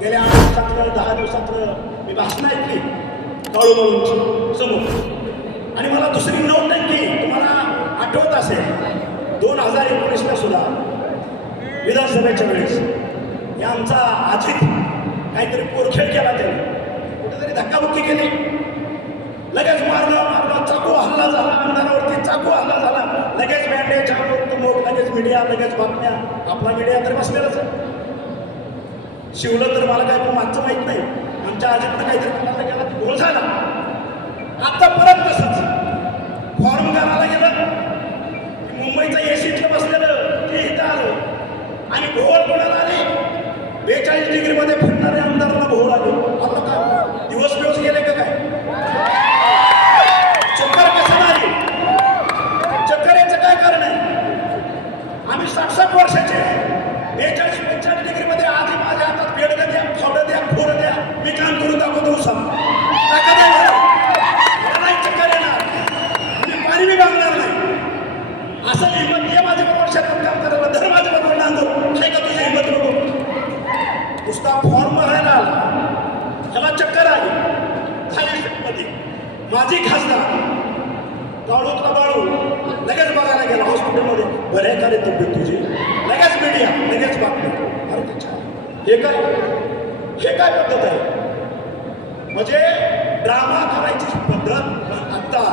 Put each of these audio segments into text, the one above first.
गेल्या 8 दिवसातलं 10 दिवसातलं मी भाषणं ऐकली काळूबाळूंची समोर. आणि मला दुसरी नोट आहे की तुम्हाला आठवत असेल 2019ला सुद्धा विधानसभेच्या वेळेस हे आमचा अजित काहीतरी पोरखेळ केला त्याने, कुठेतरी धक्काबुक्की केली, लगेच मारलं चाकू हल्ला झाला, आमदारावरती चाकू हल्ला झाला, लगेच बँडेज लगेच मीडिया लगेच बातम्या. आपला मीडिया तर बसलेलाच आहे. शिवलं तर मला काय पण मागचं माहीत नाही, आमच्या अजितनं काहीतरी कोणाला गेला घोळ झाला. आता परत तसंच फॉर्म करायला गेलं, मुंबईचं एसीतलं बसलेलं ते इथं आलं आणि भोवळ कोणाला आले, 42 डिग्रीमध्ये फिरणारे आमदारांना भोवळ आले. आता काय दिवस गेले का काय? चक्कर कसं आली? चक्कर याचं काय कारण आहे? आम्ही 60-60 वर्षाचे 42-45 डिग्रीमध्ये आधी माझ्या हातात बेडकं द्या, फावडं द्या, फोडं द्या, मी काम करून दाखवतो. नाही चक्कर येणार, मी पाणी बी मागणार नाही. असं हिंमत ये माझ्याबरोबर शेतात काम करायला, धर माझ्याबरोबर नांदो, काय का तुझी हिंमत नको. नुसता फॉर्म भरायला आला, त्याला चक्कर आली, झाली मध्ये. माझी खासदार काळूतला बाळू लगेच बघायला गेला हॉस्पिटलमध्ये, बरे का रे तब्येत तुझी, लगेच मीडिया लगेच बातमी. अरे त्याच्या हे काय पद्धत आहे? म्हणजे ड्रामा करायची पद्धत. आता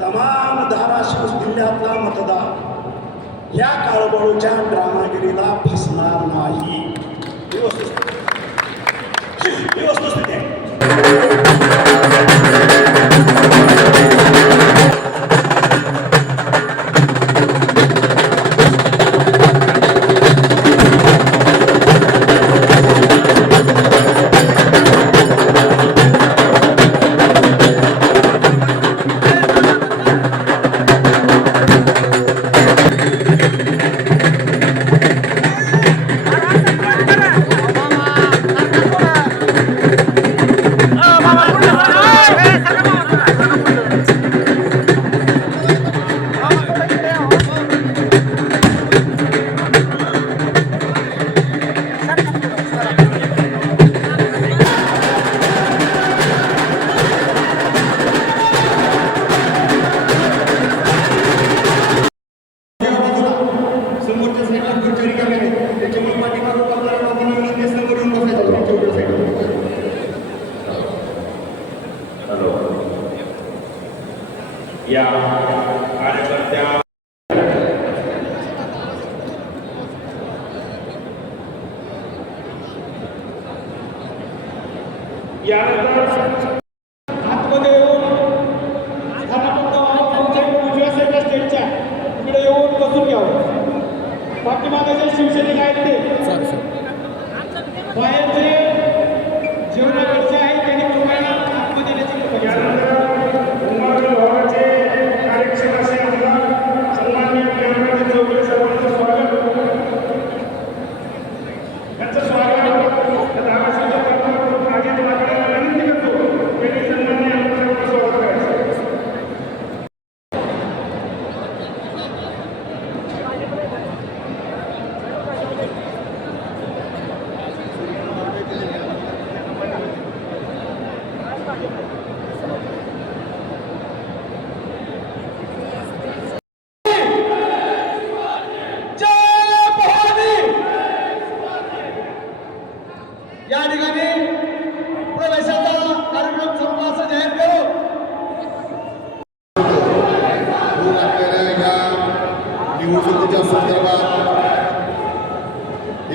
तमाम धाराशिव जिल्ह्यातला मतदार या काळूबाळूच्या ड्रामागिरीला फसणार नाही. ही वस्तुस्थिती आहे. या कार्यकर्त्या आतमध्ये येऊन उजव्या साईडच्या स्टेजच्या तिकडे येऊन बसून घ्यावं. पाठीमागाचे शिवसैनिक आहेत ते बाहेरचे जेवणाकडचे आहेत त्यांनी तुम्हाला आतमध्ये येण्याची या ठिकाणी प्रवेशाचा कार्यक्रम संपला असं जाहीर करू. या निवडणुकीच्या संदर्भात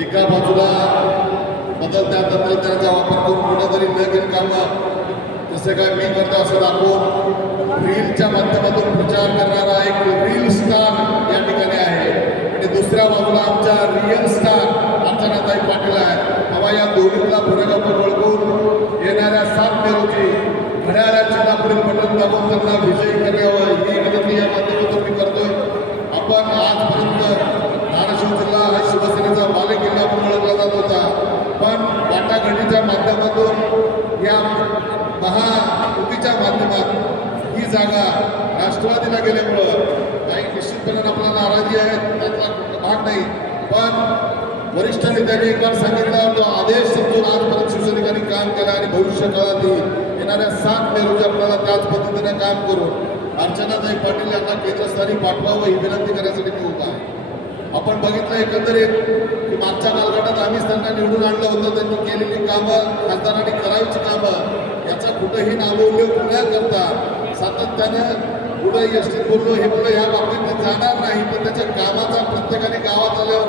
एका बाजूला बदलत्या तंत्रज्ञानाचा वापर करून कुठेतरी नवीन कामं जसं काय मी करतो असं दाखवून रीलच्या माध्यमातून प्रचार करणारा एक रील स्टार या ठिकाणी आहे आणि दुसऱ्या बाजूला आमच्या रिअल स्टार अर्चनाताई पाटील आहे. या दोन्हीला फरक आपण ओळखून येणाऱ्या 7 मे रोजी घड्याळ्या चिन्हापुढील बटन दाबून त्यांना विजयी करावं ही विनंती या माध्यमातून मी करतोय. आपण आजपर्यंत धाराशिव जिल्हा हा शिवसेनेचा बालेकिल्ला म्हणून ओळखला जात होता, पण वाटाघाटीच्या माध्यमातून या महायुतीच्या माध्यमात ही जागा राष्ट्रवादीला गेल्यामुळं काही निश्चितपणे आपल्याला नाराजी आहे, त्याचा भाग नाही. पण वरिष्ठ नेत्यांनी एक बार सांगितला तो आदेश समजून भविष्यकाळात येणाऱ्या 7 मे रोजी आपल्याला त्याच पद्धतीने काम करून अर्चनाताई पाटील यांना केंद्रस्थानी पाठवावं ही विनंती करण्यासाठी मी उभा आहे. आपण बघितलं एकंदरीत की मागच्या कालखंडात आम्हीच त्यांना निवडून आणलं होतं. त्यांनी केलेली कामं, खासदारांनी करायची कामं याचा कुठेही नामोल्लेख न करता सातत्यानं पुढे यष्टीत बोललो हे बोललो या बाबतीत मी जाणार नाही. पण त्याच्या कामाचा प्रत्येकाने गावात आल्यावर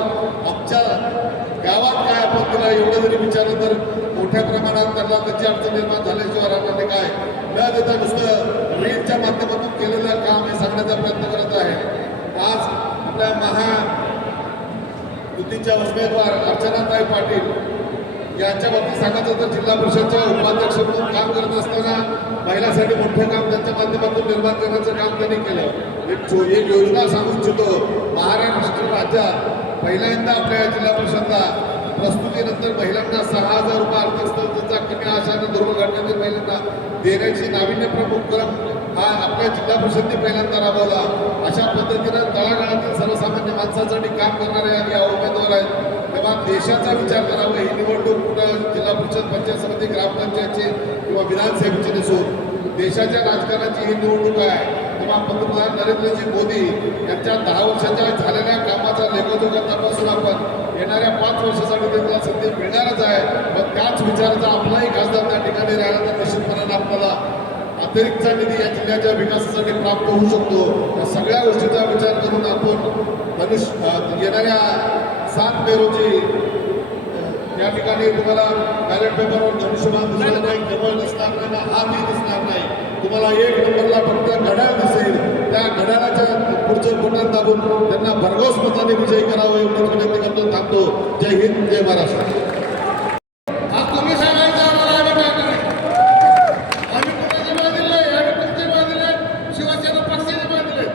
आमच्या गावात काय आपण तिला एवढं जरी विचारलं तर मोठ्या प्रमाणात त्यांना त्याची अडचण निर्माण झाल्याशिवाय राहणार काय न देता नुसतं रीलच्या माध्यमातून केलेलं काम हे सांगण्याचा प्रयत्न करत आहे. आज आपल्या महायुतीच्या उमेदवार अर्चनाताई पाटील यांच्या बाबतीत सांगायचं तर जिल्हा परिषदच्या उपाध्यक्ष म्हणून काम करत असताना महिलांसाठी मोठं काम त्यांच्या माध्यमातून निर्माण करण्याचं काम त्यांनी केलं. एक योजना सांगू इच्छितो. महाराष्ट्र राज्यात पहिल्यांदा आपल्या जिल्हा परिषदला प्रस्तुतीनंतर महिलांना 6,000 रुपये आर्थिक स्थळाचा कमी आशाने दुर्घटनेतील महिलांना देण्याची नाविन्यपूर्ण उपक्रम हा आपल्या जिल्हा परिषदेने पहिल्यांदा राबवला. अशा पद्धतीनं तळागाळातील सर्वसामान्य माणसासाठी काम करणाऱ्या या उमेदवार आहेत. तेव्हा देशाचा विचार करावा. ही निवडणूक कुठं जिल्हा परिषद, पंचायत समिती, ग्रामपंचायतची किंवा विधानसभेची नसून देशाच्या राजकारणाची ही निवडणूक आहे. तेव्हा पंतप्रधान नरेंद्रजी मोदी यांच्या 10 वर्षाच्या झालेल्या कामाचा लेखोजोखा तपासून आपण येणाऱ्या 5 वर्षासाठी त्यांना संधी मिळणारच आहे. पण त्याच विचाराचा आपलाही खासदार त्या ठिकाणी राहिला तर निश्चितपणाने आपल्याला अतिरिक्त निधी या जिल्ह्याच्या विकासासाठी प्राप्त होऊ शकतो. या सगळ्या गोष्टीचा विचार करून आपण येणाऱ्या 7 मे रोजी या ठिकाणी तुम्हाला बॅलेट पेपरवर धनुष्यबाण दिसणार नाही, कमळ दिसणार नाही, हातही दिसणार नाही. तुम्हाला 1 नंबरला फक्त घड्याळ दिसेल. त्या घड्याळाच्या पुढचं बटन दाबून त्यांना भरघोस मताने विजयी करावं एवढी विनंती करतो. थांबतो. जय हिंद, जय महाराष्ट्र. आज तुम्ही सांगायचं आम्हाला आम्ही काय करायचं? आम्ही कोणाचे बांधिले? आम्ही तुमचे बांधिले, शिवसेना पक्षाचे बांधिले.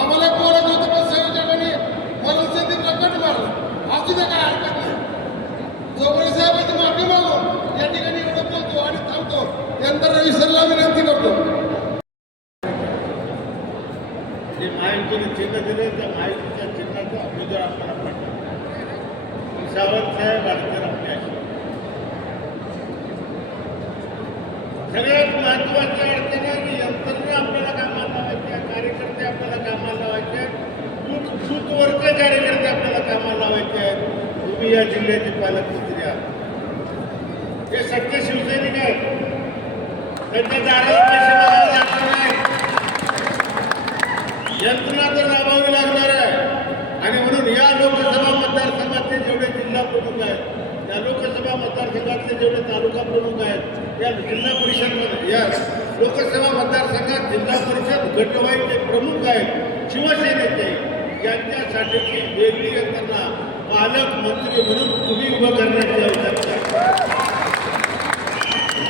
आम्हाला बोलत होतं पण संयोजकांनी मला संधी प्रकट मारलं. असू द्या, काय हरकत नाही. जोपर्यंत साहेबांची माफी मागून या ठिकाणी एवढं बोलतो आणि थांबतो. यंत्र विसरला विनंती करतो. जे महायुतीने चिन्ह दिले त्या महायुतीच्या चिन्हाचा उमेदवार आपल्याला पाठवा. सावंत साहेब आडकर आपल्या सगळ्यात महत्वाची अडचण आहे की यंत्रणा आपल्याला कामाला लावायच्या, कार्यकर्ते आपल्याला कामाला लावायचे, बूथवरचे कार्यकर्ते आपल्याला कामाला लावायचे आहेत. तुम्ही या जिल्ह्याचे पालकमंत्री आहात. हे सत्य शिवसैनिक आहेत. त्यांच्या दाराला पैसे मागावे लागणार नाही. यंत्रणा तर राबवावी लागणार आहे. आणि म्हणून या लोकसभा मतदारसंघातले जेवढे जिल्हा प्रमुख आहेत, त्या लोकसभा मतदारसंघातले जेवढे तालुका प्रमुख आहेत, या जिल्हा परिषद या लोकसभा मतदारसंघात जिल्हा परिषद गटवाईचे प्रमुख आहेत शिवसेनेचे, यांच्यासाठीची वेगळी यंत्रणा पालकमंत्री म्हणून तुम्ही उभं करण्याची आवश्यकता आहे.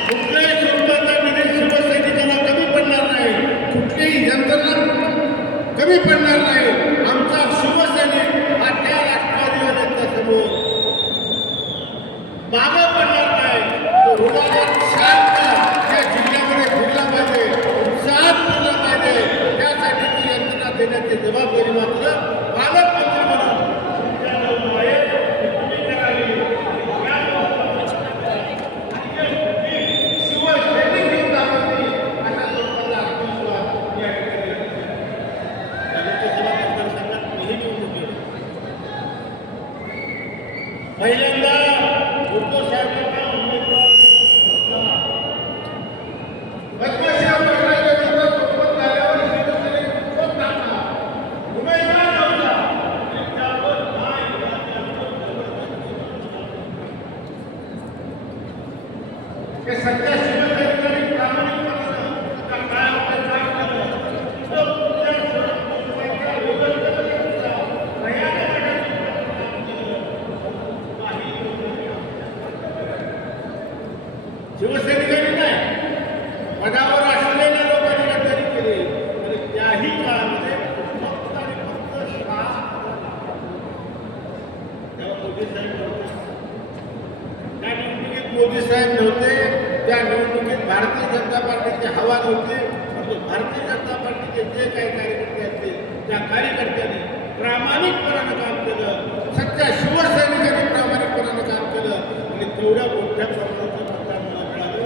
कुठल्याही स्वरूपाचा निधी शिवसैनिकांना कमी पडणार नाही. कुठलीही यंत्रणा कमी पडणार नाही. आमचा शिवसैनिक हा त्या राष्ट्रवादीवाल्यांच्या समोर मागे पडणार नाही. तो रुबाबात शांत या जिल्ह्यामध्ये फिरला पाहिजे, उत्साहात फिरला पाहिजे. त्यासाठी ती यंत्रणा देण्याची जबाबदारी मात्र पालकमंत्री म्हणून तुमच्याजवळ आहे. तुम्ही करावी. शिवसैनिक घेऊन दाखवतील अशा लोकांचा आत्मविश्वास या ठिकाणी लोकसभा मतदारसंघात मीही निवडणूक लढवली. पहिल्यांदा उद्धव साहेबांना उमेदवार पद्मश्री उमेदवार सोबत झाल्यावर शिवसेनेत खूप टाकला. उमेदवार नव्हता. त्यावर हे सध्या शिवसैनिकांनी प्रामाणिकपणानं त्या काळामध्ये काम केलं. शिवसैनिकांनी नाही, पदावर असलेल्या लोकांनी गद्दारी केली. आणि त्याही काळामध्ये फक्त आणि फक्त तेव्हा मोदी साहेब नव्हते. त्या निवडणुकीत मोदी साहेब नव्हते. त्या निवडणुकीत भारतीय जनता पार्टीची हवा नव्हती. परंतु भारतीय जनता पार्टीचे जे काही कार्यकर्ते असतील त्या कार्यकर्त्यांनी प्रामाणिकपणानं काम केलं. सच्च्या शिवसैनिकांनी प्रामाणिकपणानं काम केलं आणि तेवढ्या मोठ्या प्रमाणाचं मतदान मला मिळालं.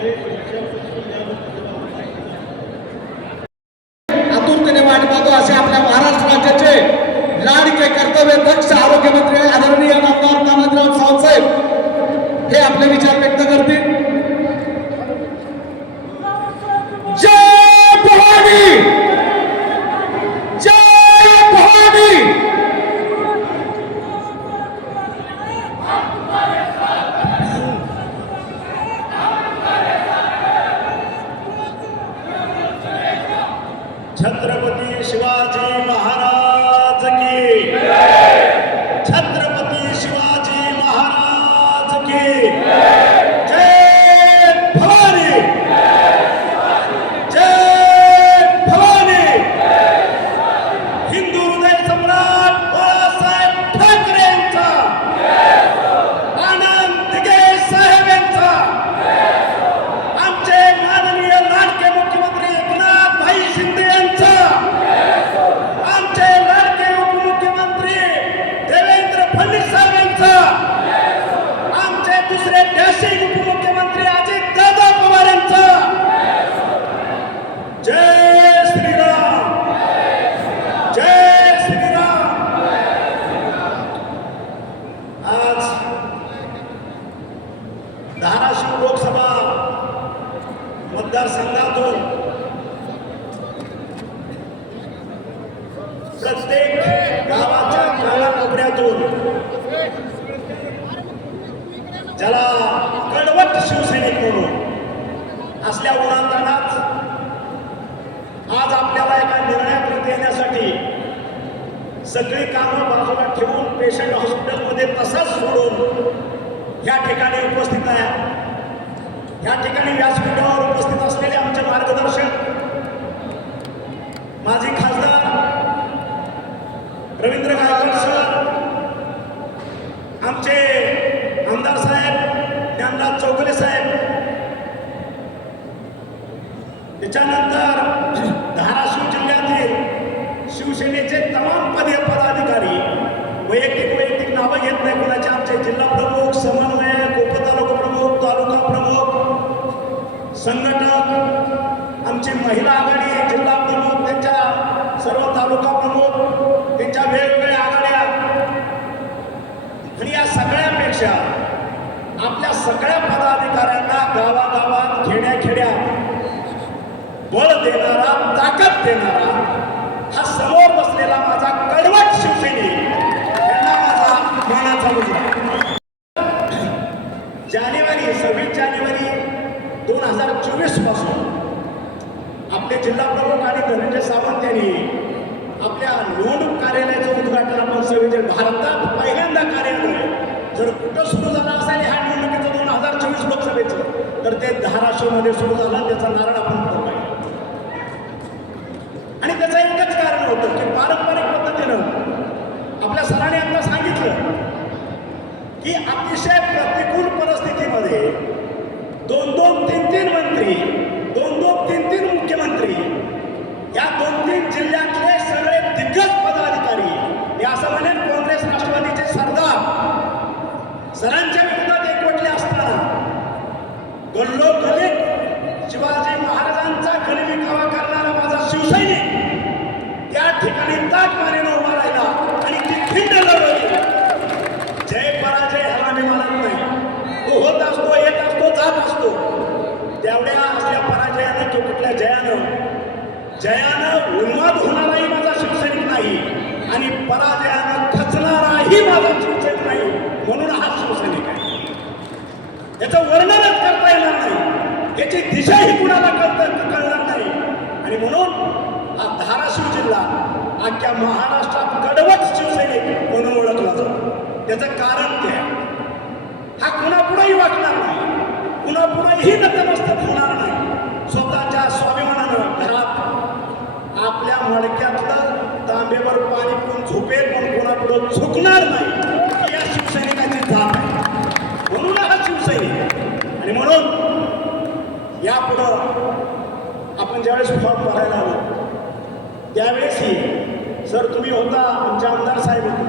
हे वर्षापासून या लोकसभा आतुरतेने वाट पाहतो असे आपल्या महाराष्ट्र राज्याचे लाडके कर्तव्य दक्ष आरोग्यमंत्री आदरणीय आमदार तानाजीराव सावंत साहेब हे आपले विचार व्यक्त करतील. जय भवानी, जय भवानी. छत्रपती शिवाजी महाराज की, छत्रपती शिवाजी महाराज की जय भवानी, जय भवानी. हिंदू हृदय सम्राट बाळासाहेब ठाकरे यांचा, आनंद दिघे साहेब यांचा, आमचे माननीय लाडके मुख्यमंत्री एकनाथ भाई शिंदे यांचा, आमचे लाडके उपमुख्यमंत्री देवेंद्र फडणवीस साहेब यांचा, आमचे दुसरे डॅशिंग उपमुख्यमंत्री अजित दादा पवार यांचा. जय श्रीराम, जय श्रीराम. आज धाराशिव लोकसभा मतदारसंघातून प्रत्येक गावाच्या कानाकोपऱ्यातून ज्याला कडवट शिवसैनिक म्हणून असल्या उन्हातानात आज आपल्याला एका निर्णयाप्रती येण्यासाठी सगळी कामं बाजूला ठेवून पेशंट हॉस्पिटलमध्ये तसाच सोडून या ठिकाणी उपस्थित आहे. या ठिकाणी व्यासपीठावर उपस्थित असलेले आमचे मार्गदर्शक माजी खासदार रवींद्र गायकवाड सर, आमचे आमदार साहेब ज्ञानराज चौगुले साहेब, त्याच्यानंतर धाराशिव जिल्ह्यातील शिवसेनेचे तमाम पदाधिकारी, वैयक्तिक नावं घेत नाही कोणाचे, आमचे जिल्हा प्रमुख, समन्वयक, उपतालुका प्रमुख, तालुका प्रमुख, संघटक, आमची महिला आघाडी जिल्हा प्रमुख, त्यांच्या सर्व तालुका प्रमुख, त्यांच्या वेगवेगळ्या आघाड्या, आणि या सगळ्यापेक्षा आपल्या सगळ्या पदाधिकाऱ्यांना गावागावात खेड्याखेड्यात बळ देणारा, ताकद देणारा हा समोर बसलेला माझा कडवट शिवसैनिक, यांना माझा मानाचा मुजरा. 26 जानेवारी 2024 पासून आपले जिल्हा प्रमुख आणि धनंजय सावंत यांनी आपल्या निवडणूक कार्यालयाचं उद्घाटन आपण सगळे भारतात पहिल्यांदा कार्यालय जर कुठं सुरू झालं असेल ह्या निवडणुकीचं 2024 लोकसभेचं, तर ते धाराशिवमध्ये सुरू झालं. त्याचा नारळ आपण फोडला आणि त्याचं एकच कारण होतं की पारंपरिक पद्धतीनं आपल्या सरांनी आता सांगितलं की अतिशय प्रतिकूल परिस्थितीमध्ये 2-2, 3-3 मंत्री, 2-2, 3-3 मुख्यमंत्री, या 2-3 जिल्ह्यातले सगळे दिग्गज पदाधिकारी, हे असं म्हणेल काँग्रेस राष्ट्रवादीचे सरदार सरांच्या विरोधात एकवटले असताना गल्लोगल्लीत शिवाजी महाराजांचा गणविकावा करणारा माझा शिवसैनिक त्या ठिकाणी ताकमानेनं उभा राहिला आणि ती खिंड लढवली. जय पराजय ह्याला मी मानत नाही. तो होत असतो, येत असतो, जात असतो. तेवढ्या असल्या पराजयानं तो कुठल्या जयानं उन्माद होणाराही माझा शिवसैनिक नाही आणि पराजयानं खचणाराही माझा शिवसैनिक नाही. म्हणून हा शिवसैनिक आहे. याचं वर्णनच करता येणार नाही, याची दिशाही कुणाला कळणार नाही. आणि म्हणून हा धाराशिव जिल्हा अख्ख्या महाराष्ट्रात कडवट शिवसैनिक म्हणून ओळखला जातो. त्याचं कारण ते हा कुणापुढेही वाटणार नाही, कुणापुढेही नतमस्तक होणार नाही. स्वतःच्या स्वाभिमानानं घरात आपल्या मडक्यातलं तांब्यावर पाणी पिऊन झोपेल पण कोणापुढं झुकणार नाही. ही या शिवसैनिकाची जात आहे. म्हणून हा शिवसैनिक. आणि म्हणून यापुढं आपण ज्यावेळेस फॉर्म भरायला आलो त्यावेळेसही सर तुम्ही होता, आमचे आमदार साहेब होते,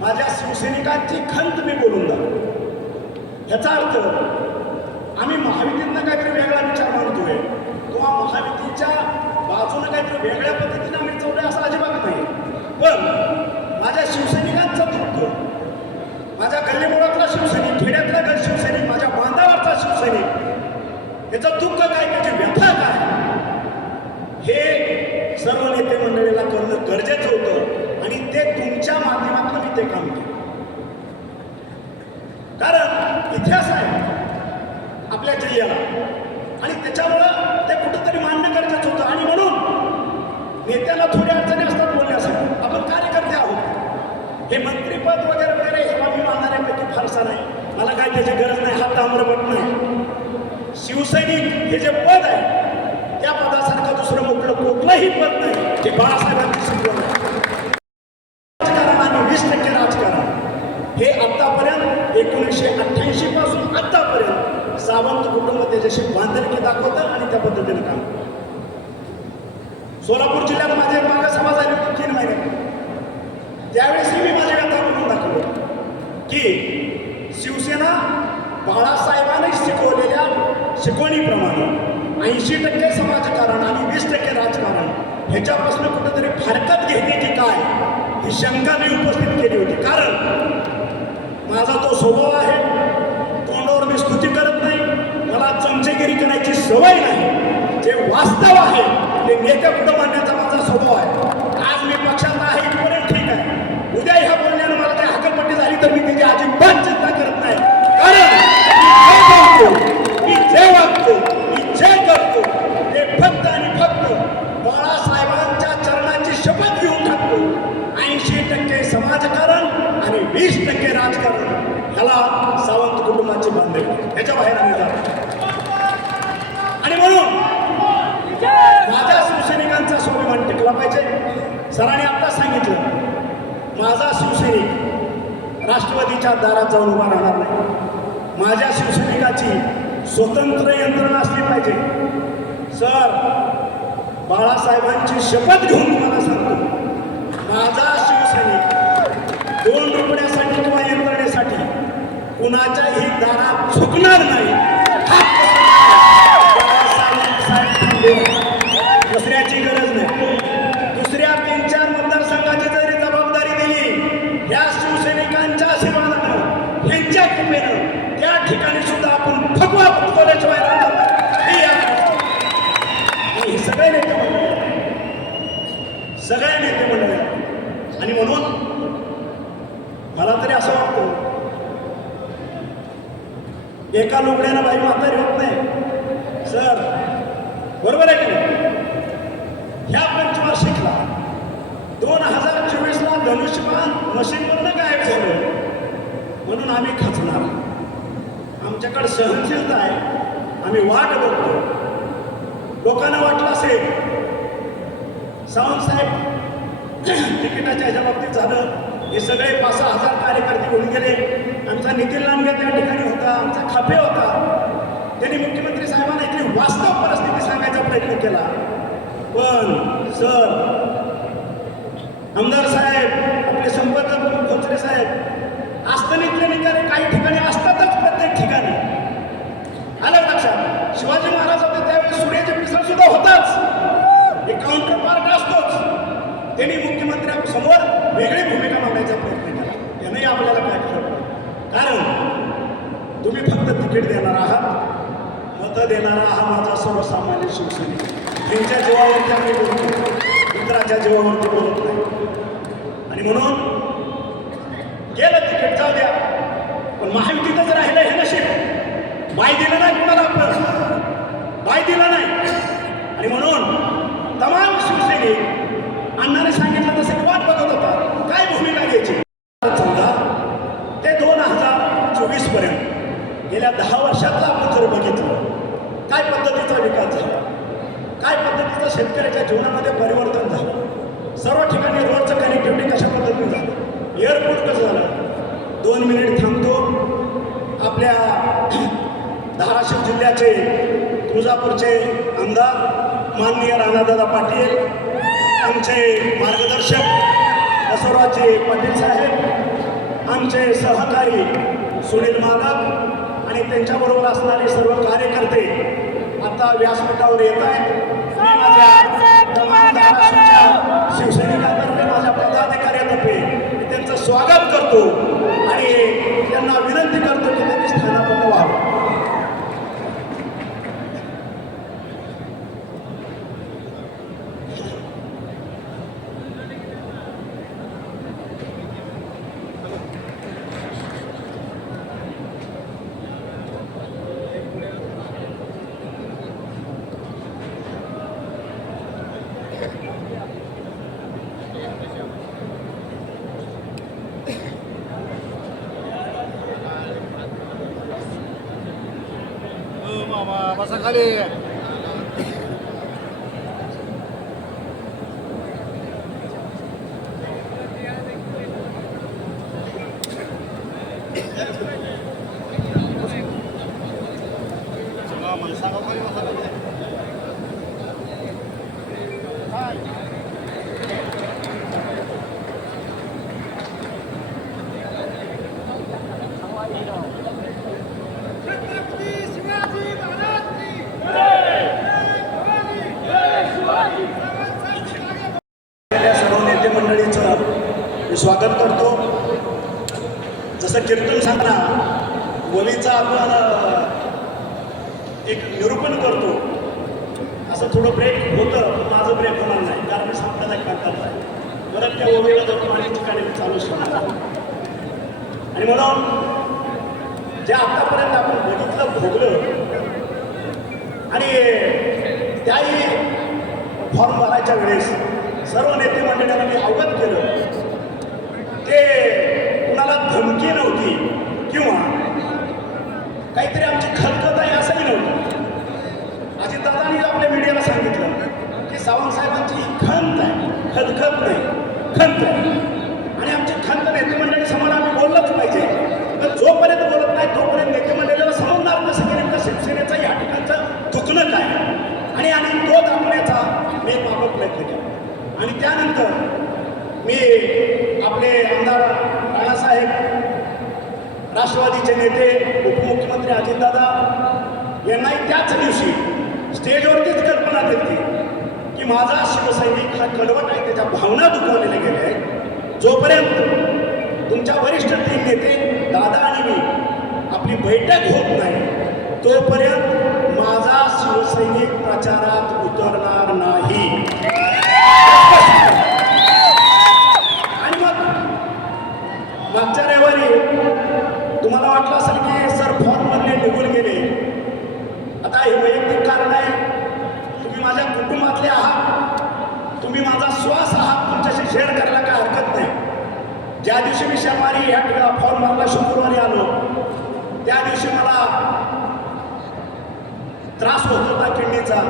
माझ्या शिवसैनिकांची खंत मी बोलून दाखवली. याचा अर्थ आम्ही त्याचं दुःख काय, त्याची व्यथा काय, हे सर्व नेते मंडळीला करणं गरजेचं होतं आणि ते तुमच्या माध्यमातून मी ते काम केलं. कारण इतिहास आहे आपल्या जिल्ह्याला आणि त्याच्यामुळं ते कुठंतरी मान्य गरजेचं होतं. आणि म्हणून नेत्याला थोड्या अडचणी असतात बोलण्यासाठी. आपण कार्यकर्ते आहोत. हे मंत्रीपद वगैरे वगैरे ह्याला मी मानणाऱ्यापैकी फारसा नाही. मला काय त्याची गरज नाही, हा ताम्रपट नाही. शिवसैनिक हे जे पद आहे त्या पदासारखं दुसरं मोकळं कुठलंही पद नाही. हे बाळासाहेबांनी शिकवलं आहे. राजकारण आणि 20% राजकारण हे आतापर्यंत 1988 पासून आतापर्यंत सावंत कुटुंब त्याच्याशी बांधिलकी दाखवतं आणि त्या पद्धतीने काम करतं. सोलापूर जिल्ह्यात माझी मागे सभा झाली होती 3 महिन्यात. त्यावेळेसही मी माझी व्यथा म्हणून दाखवलं की शिवसेना बाळासाहेबांनी शिकवलेल्या शिकवणीप्रमाणे 80% समाजकारण आणि 20% राजकारण ह्याच्यापासून कुठेतरी फारकत घेण्याची काय ही शंका मी उपस्थित केली होती. कारण माझा तो स्वभाव आहे, तोंडावर मी स्तुती करत नाही, मला चमचेगिरी करायची सवय नाही. जे वास्तव आहे ते नेत्या पुढं मांडण्याचा माझा स्वभाव आहे. आज मी पक्षात आहे इथपर्यंत ठीक आहे. उद्या ह्या बोलण्यानं मला काही हकलपट्टी झाली तर मी त्याची अजिबात चिंता करत नाही. कारण मी जे वागतो, मी जे करतो ते फक्त आणि फक्त बाळासाहेबांच्या चरणाची शपथ घेऊन टाकतो. 80% समाजकारण आणि 20% राजकारण ह्याला सावंत कुटुंबाची बांधणी, ह्याच्या बाहेर आम्ही जातो. आणि म्हणून माझ्या शिवसैनिकांचा स्वाभिमान टिकला पाहिजे. सरांनी आता सांगितलं, माझा शिवसैनिक राष्ट्रवादीच्या दारात जाऊन उभा राहणार नाही. माझ्या शिवसैनिकाची स्वतंत्र यंत्रणा असली पाहिजे. सर, बाळासाहेबांची शपथ घेऊन तुम्हाला सांगतो, माझा शिवसैनिक 2 रुपयासाठी किंवा यंत्रणेसाठी कुणाच्याही दारात झुकणार नाही. दुसऱ्याची गरज नाही. दुसऱ्या 3-4 मतदारसंघाची जरी जबाबदारी दिली, या शिवसैनिकांच्या आशीर्वादानं, ह्यांच्या कृपेनं त्या ठिकाणी सुद्धा आपण फगवा फुटवल्याशिवाय राहणार नाही. हे सगळे नेते मंडळी, सगळे नेते मंडळी. आणि म्हणून मला तरी असं वाटतं, एका लुगड्यानं बाई म्हातारी होत नाही. सर, बरोबर आहे की नाही? ह्या पंचवार्षिकला 2024ला धनुष्यबाण मशीनवरनं गायब झालं म्हणून आम्ही खचणार. आमच्याकडे सहनशीलता आहे, आम्ही वाट बघतो. लोकांना वाटलं असेल सावंत साहेब तिकिटाच्या ह्याच्या बाबतीत झालं, हे सगळे 5-6 हजार कार्यकर्ते होऊन गेले. आमचा नितीन लांडगे त्या ठिकाणी होता, आमचा खापे होता. त्यांनी मुख्यमंत्री साहेबांना इथली वास्तव परिस्थिती सांगायचा प्रयत्न केला. पण सर, आमदार साहेब, आपले संपर्क प्रमुख खोचरे साहेब, आस्थानिकले निकाले काही ठिकाणी असतातच, प्रत्येक ठिकाणी आलं लक्षात. शिवाजी महाराज होते त्यावेळेस सूर्याचे पिसळ सुद्धा होताच, एक काउंटर पार्ट असतोच. त्यांनी मुख्यमंत्र्यांसमोर वेगळी भूमिका मांडण्याचा प्रयत्न केला. त्याने आपल्याला काय केलं? कारण तुम्ही फक्त तिकीट देणार आहात, मतं देणारा हा माझा सर्वसामान्य शिवसैनिक. त्यांच्या जीवावरती आम्ही बोलतो, मित्राच्या जीवावरती बोलत नाही. आणि म्हणून गेलं तिकीट, जाऊ द्या, पण महायुतीतच राहिलं हे नशीब. बाय दिलं नाही कुणाला, आपण बाय दिलं नाही. आणि म्हणून तमाम शिवसैनिक अण्णाने सांगितलं तसं वाट बघत होता, काय भूमिका घ्यायची. समजा ते 2024 पर्यंत गेल्या 10 वर्षातला आपण जर बघितलं, काय पद्धतीचा विकास झाला, काय पद्धतीचं शेतकऱ्याच्या जीवनामध्ये परिवर्तन झालं, सर्व ठिकाणी रोडचं कनेक्टिव्हिटी कशा पद्धतीने झालं, एअरपोर्ट कसं झालं. 2 मिनिट थांबतो. आपल्या धाराशिव जिल्ह्याचे तुळजापूरचे आमदार माननीय राणादादा पाटील, आमचे मार्गदर्शक बसवराजजी पाटील साहेब, आमचे सहकारी सुनील मालक आणि त्यांच्याबरोबर असणारे सर्व कार्यकर्ते आता व्यासपीठावर येत आहेत. मी माझ्या शिवसैनिकांतर्फे, माझ्या पदाधिकाऱ्यांतर्फे त्यांचं स्वागत करतो आणि त्यांना विनंती करतो की त्यांनी स्थानापन्न व्हावं. खाली या सर्व नेते मंडळीचं मी स्वागत करतो. जसं कीर्तन सांगना वलीचा आपण एक निरूपण करतो, असं थोडं ब्रेक होतं, पण माझं ब्रेक होणार नाही, कारण मी सांप्रदायिक करणार आहे. परत त्या ओवीला जाऊन आणि ठिकाणी चालूच ठेवणार. आणि म्हणून जे आतापर्यंत आपण बघितलं भोगलं आणि त्याही फॉर्म भरायच्या वेळेस सर्व नेते मंडळींना मी अवगत केलं, ते कुणाला धमकी नव्हती किंवा काहीतरी आमची खतखत आहे असंही नव्हतं. अजितदादांनी आपल्या मीडियाला सांगितलं की सावंत साहेबांची ही खंत आहे, खतखत नाही, खंत आहे. आणि आमची खंत नेते मंडळी समोर आम्ही बोललंच पाहिजे. तर जोपर्यंत बोलत नाही तोपर्यंत नेते मंडळीला समजणार कसं की नेमकं शिवसेनेचं या ठिकाणचं दुखणं काय आणि तो दाखवण्याचा मी एक मागं प्रयत्न केला. आणि त्यानंतर मी आपले आमदार राणासाहेब, राष्ट्रवादीचे नेते, उपमुख्यमंत्री अजितदादा यांनाही त्याच दिवशी स्टेजवरतीच कल्पना दिली की माझा शिवसैनिक हा कडवट आहे, त्याच्या भावना दुखवलेल्या गेल्या आहेत. जोपर्यंत तुमच्या वरिष्ठ तीन नेते दादा आणि मी आपली बैठक होत नाही तोपर्यंत माझा शिवसैनिक प्रचारात उतरणार नाही. आणि मग मागच्या रविवारी तुम्हाला वाटलं असेल की सर फॉर्ममधले निघून गेले. आता हे वैयक्तिक कारण आहे, तुम्ही माझ्या कुटुंबातले आहात, तुम्ही माझा श्वास आहात, तुमच्याशी शेअर करायला काय हरकत नाही. ज्या दिवशी मी शनिवारी या ठिकाणी फॉर्म भरला, शुक्रवारी आलो, त्या दिवशी मला त्रास होत होता किडनीचा.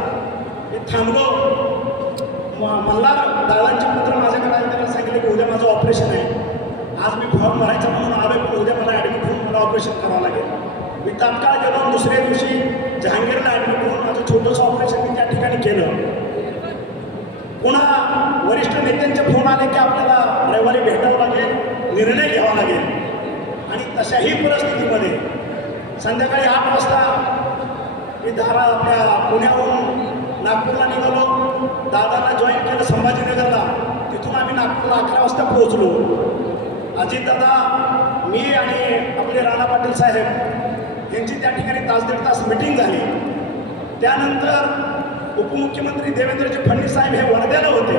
मी थांबलो. मला दादांचे पुत्र माझ्याकडे आले, त्यांना सांगितलं की उद्या माझं ऑपरेशन आहे. आज मी फॉर्म भरायचं म्हणून आलो, पण उद्या मला ॲडमिट होऊन मला ऑपरेशन करावं लागेल. मी तात्काळ गेलो. दुसऱ्या दिवशी जहांगीरला ॲडमिट होऊन माझं छोटंसं ऑपरेशन मी त्या ठिकाणी केलं. पुन्हा वरिष्ठ नेत्यांचे फोन आले की आपल्याला रविवारी भेटावं लागेल, निर्णय घ्यावा लागेल. आणि तशाही परिस्थितीमध्ये संध्याकाळी 8 वाजता मी आपल्या पुण्याहून नागपूरला निघालो. दादाला जॉईन केलं संभाजीनगरला. तिथून आम्ही नागपूरला 11 वाजता पोहोचलो. अजितदादा, मी आणि आपले राणा पाटील साहेब यांची त्या ठिकाणी तास दीड तास मिटिंग झाली. त्यानंतर उपमुख्यमंत्री देवेंद्रजी फडणवीस साहेब हे वर्ध्याला होते.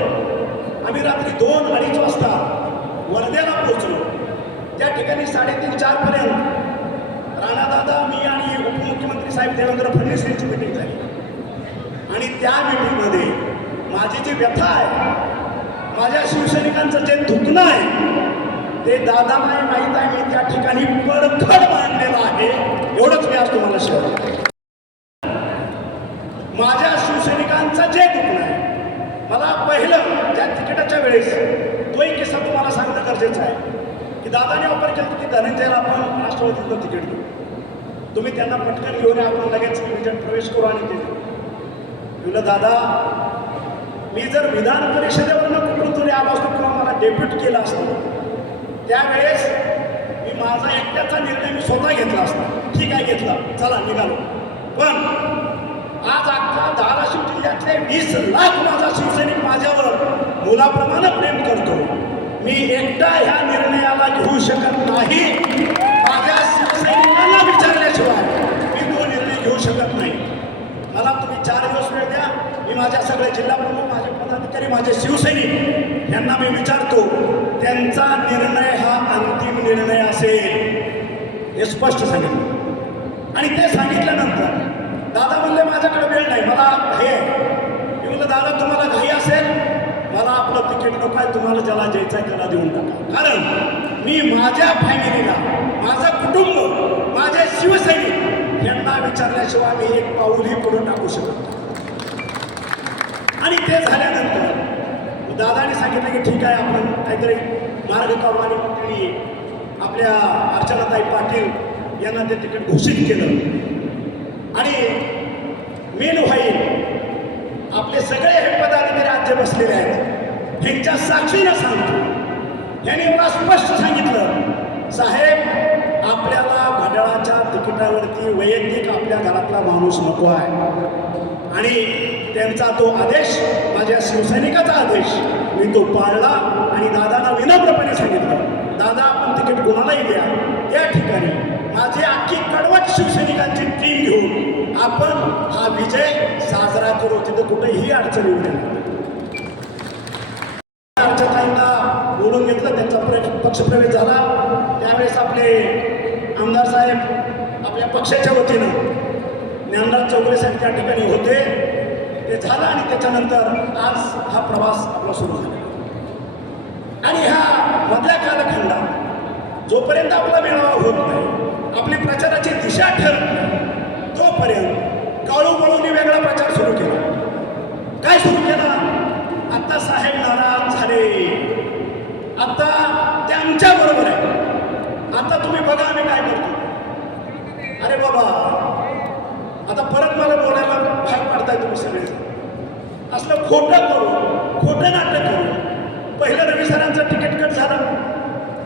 आम्ही रात्री 2-2:30 वाजता वर्ध्याला पोहोचलो. त्या ठिकाणी 3:30-4 पर्यंत राणादादा, मी आणि उपमुख्यमंत्री साहेब देवेंद्र फडणवीस यांची मिटिंग झाली. आणि त्या मिटिंगमध्ये माझी जी व्यथा आहे, माझ्या शिवसैनिकांचं जे दुखणं आहे, ते दादांनाही माहीत आहे. मी त्या ठिकाणी परखड मांडलेलं आहे. एवढंच मी आज तुम्हाला शेअर करतो. माझ्या शिवसैनिकांचं जे दुखणं आहे, मला पहिलं त्या तिकिटाच्या वेळेस तोही किस्सा तुम्हाला सांगणं गरजेचं आहे की दादाने ऑफर केलं की धनंजयला आपण राष्ट्रवादीतलं तिकीट देऊ, तुम्ही त्यांना पटकन घेऊन आपण लगेच विजयात प्रवेश करू. आणि ते तुला दादा, मी जर विधान परिषदेवरनं कुठून तरी आलो असतो किंवा मला डेप्यूट केलं असतं, त्यावेळेस मी माझा एकट्याचा निर्णय मी स्वतः घेतला असता. ठीक आहे, घेतला, चला निघालो. पण आज अख्खा धाराशिव जिल्ह्यातले 20 लाख माझा शिवसैनिक माझ्यावर मुलाप्रमाणे प्रेम करतो. मी एकटा ह्या निर्णयाला घेऊ शकत नाही. माझ्या शिवसैनिकांना विचारल्याशिवाय मी तो निर्णय घेऊ शकत नाही. मला तुम्ही 4 दिवस वेळ द्या. मी माझ्या सगळे जिल्हाप्रमुख, माझे पदाधिकारी, माझे शिवसैनिक यांना मी विचारतो. त्यांचा निर्णय हा अंतिम निर्णय असेल, हे स्पष्ट सांगितलं. आणि ते सांगितल्यानंतर दादा म्हणले माझ्याकडे वेळ नाही, मला घाई आहे. मी म्हणलं दादा, तुम्हाला घाई असेल, मला आपलं तिकीट नको आहे, तुम्हाला ज्याला जायचं आहे त्याला देऊन टाका. कारण मी माझ्या फॅमिलीला, माझं कुटुंब, माझे शिवसैनिक यांना विचारल्याशिवाय मी एक पाऊलही पुढे टाकू शकत नाही. आणि ते झाल्यानंतर दादाने सांगितलं की ठीक आहे, आपण काहीतरी मार्ग काढू. आणि मग त्यांनी आपल्या अर्चनाताई पाटील यांना ते तिकीट घोषित केलं. आणि मेन व्हाईल आपले सगळे हे पदाधिकारी राज्य बसलेले आहेत, ह्यांच्या साक्षीनं सांगतो. यांनी मला स्पष्ट सांगितलं, साहेब आपल्याला घड्याळाच्या तिकिटावरती वैयक्तिक आपल्या घरातला माणूस नको आहे. आणि त्यांचा तो आदेश, माझ्या शिवसैनिकाचा आदेश मी तो पाळला. आणि दादांना विनम्रपणे सांगितलं, दादा आपण तिकीट कोणालाही द्या, त्या ठिकाणी माझी अख्खी कडवट शिवसैनिकांची टीम घेऊन आपण हा विजय साजरा करू. तिथं कुठेही अडचण येऊ नये. अर्चनाताईंना बोलून घेतलं, त्यांचा पक्षप्रवेश झाला. त्यावेळेस आपले आमदार साहेब आपल्या पक्षाच्या वतीनं ज्ञानराज चौगुले साहेब त्या ठिकाणी होते. ते झालं आणि त्याच्यानंतर आज हा प्रवास आपला सुरू झाला. आणि ह्या मधल्या कालखंडात जोपर्यंत आपला मेळावा होत नाही, आपली प्रचाराची दिशा ठरत नाही, तोपर्यंत काळूबाळूंनी वेगळा प्रचार सुरू केला. काय सुरू केला? आता साहेब नाराज झाले, आता ते आमच्या बरोबर आहे, आता तुम्ही बघा आम्ही काय करतो. अरे बाबा, आता परत मला बोलायला भाग पाडताय तुम्ही सगळे. असलं खोटं करून, खोटं नाटक करून पहिलं रवी सरांचं तिकीट कट झालं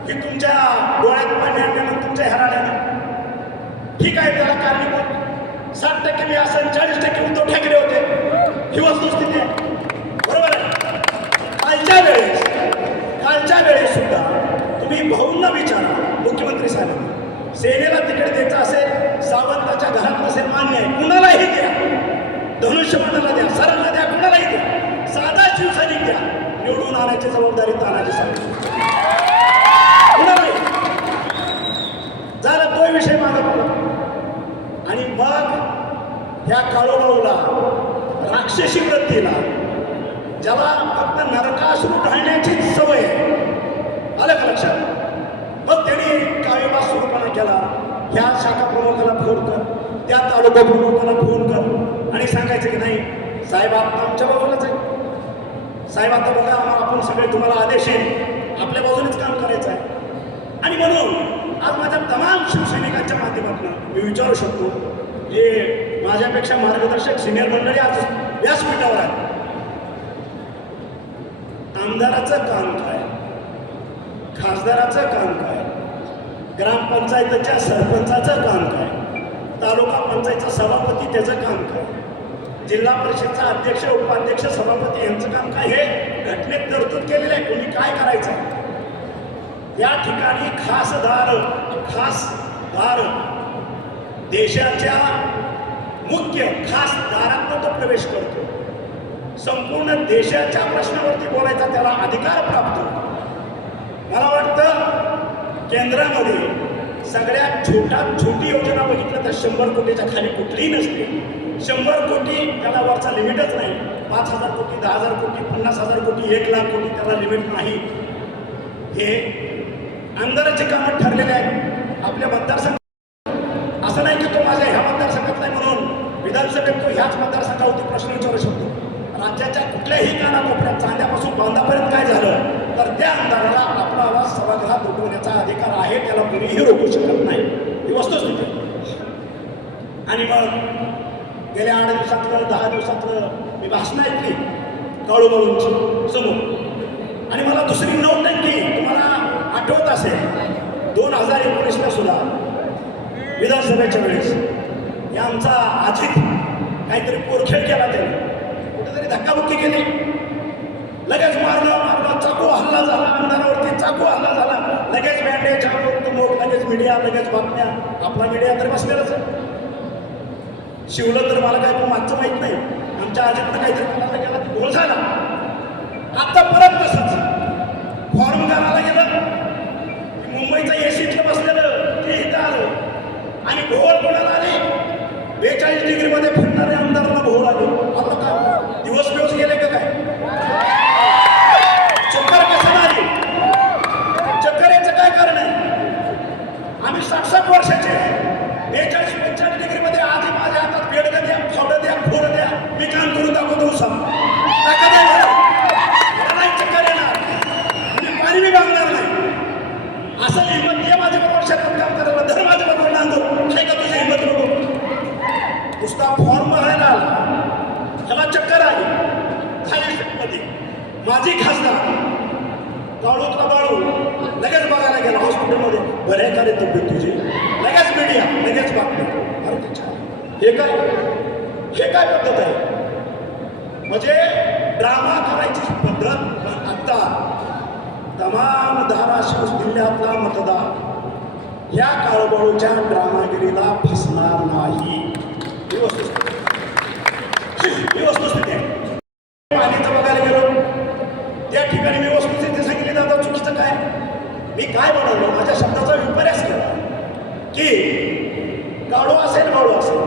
की तुमच्या डोळ्यात पाणी आणल्यानं, तुमच्या हराड्यानं. ठीक आहे, त्याला कारणीभूत 60% मी असं 40% उद्धव ठाकरे होते, ही वस्तुस्थिती आहे. बरोबर आहे. कालच्या वेळेस सुद्धा तुम्ही भाऊंना विचारा, मुख्यमंत्री साहेब सेनेला तिकीट द्यायचं असेल, सावंताच्या घरात नसेल, मान्य आहे, कुणालाही द्या, धनुष्यबाणाला द्या, सरांना द्या, कुणालाही द्या, साधा शिवसैनिक द्या, निवडून आणायची जबाबदारी तानाजी साहेब. कुणालाही झाला तो विषय मागे पडला. आणि मग ह्या काळोबाळूला, राक्षसी वृत्तीला, ज्याला फक्त नरकासुरू ढाळण्याचीच सवय आहे, आलं का लक्षात? मग त्यांनी काळोबा सुरूपणा केला. ह्या शाखा प्रमुखाला फोन कर, त्या तालुका प्रमुखाला फोन कर आणि सांगायचं की नाही साहेब आता आमच्या बाजूलाच आहे, साहेब आता बघा आपण सगळे तुम्हाला आदेश आहे, आपल्या बाजूनेच काम करायचं आहे. आणि म्हणून आज माझ्या तमाम शिवसैनिकांच्या माध्यमातून मी विचारू शकतो, जे माझ्यापेक्षा मार्गदर्शक सिनियर मंडळी आज व्यासपीठावर आहेत, आमदाराचं काम काय, खासदाराचं काम काय, ग्रामपंचायतीच्या सरपंचाचं काम काय, तालुका पंचायतचा सभापती त्याचं काम काय, जिल्हा परिषदचा अध्यक्ष उपाध्यक्ष सभापती यांचं काम काय, हे घटनेत तरतूद केलेलं आहे. कोणी काय करायचं या ठिकाणी खासदार देशाच्या मुख्य खास दारात तो प्रवेश करतो. संपूर्ण देशाच्या प्रश्नावरती बोलायचा त्याला अधिकार प्राप्त होतो. मला वाटतं केंद्रामध्ये सगळ्यात छोटी योजना बघितलं तर 100 कोटीच्या खाली कुठलीही नसते. 100 कोटी त्याला वरचा लिमिटच नाही. 5,000 कोटी, 10,000 कोटी, 50,000 कोटी, 1,00,000 कोटी त्याला लिमिट नाही. हे आमदाराचे कामं ठरलेले आहेत. आपल्या मतदारसंघ असं नाही की तो माझ्या ह्या मतदारसंघात नाही म्हणून विधानसभेत तो ह्याच मतदारसंघावरती प्रश्न विचारू शकतो. राज्याच्या कुठल्याही कानाकोपऱ्यात चांद्यापासून बांधापर्यंत काय झालं तर त्या आमदाराला आपला आवाज सभागृहात उठवण्याचा अधिकार आहे, त्याला कोणीही रोखू शकत नाही. ही वस्तुस्थिती. आणि मग गेल्या 8 दिवसातलं 10 दिवसातलं मी भाषणं ऐकली काळूबाळूंची समोर. आणि मला दुसरी नोट आहे की तुम्हाला आठवत असेल 2019ला सुद्धा विधानसभेच्या वेळेस या आमचा अजित काहीतरी पोरखेड केला, त्याने कुठेतरी धक्काबुक्की केली, लगेच मारलं, चाकू हल्ला झाला, आमदारावरती चाकू हल्ला झाला, लगेच बँडेज, लगेच मीडिया, लगेच बातम्या. आपला मीडिया तर बसलेलाच आहे. शिवलं तर मला काय मागचं माहीत नाही, आमच्या अजितनं काहीतरी कुणाला गेला घोळ झाला. आता परत तसंच फॉर्म करायला गेलं, मुंबईचं एसीतलं बसलेलं ते इथं आलं आणि घोळ कोणाला आले, 42 डिग्रीमध्ये फिरणारे आमदारांना घोळ आले. आपलं काय दिवस गेले का काय? चक्कर कसं आली? चक्कर याचं काय कारण आहे? आम्ही 60-60 वर्षाचे 42-45 डिग्रीमध्ये माजी खासदार काळूतला बाळू लगेच बघायला गेला हॉस्पिटलमध्ये, बरे का रे तब्येत तुझी, लगेच मीडिया, लगेच बातमी. अरे अच्छा, हे काय पद्धत आहे? म्हणजे ड्रामा करायची पद्धत. आता तमाम धाराशिव जिल्ह्यातला मतदार या काळूबाळूच्या ड्रामागिरीला फसणार नाही. ही वस्तुस्थिती आहे. पाणीचं बघायला गेलो त्या ठिकाणी मी वस्तुस्थिती सांगितली, दादा चुकीचं काय? मी काय बनवलं, माझ्या शब्दाचा विपर्यास केला की काळू असेल बाळू असेल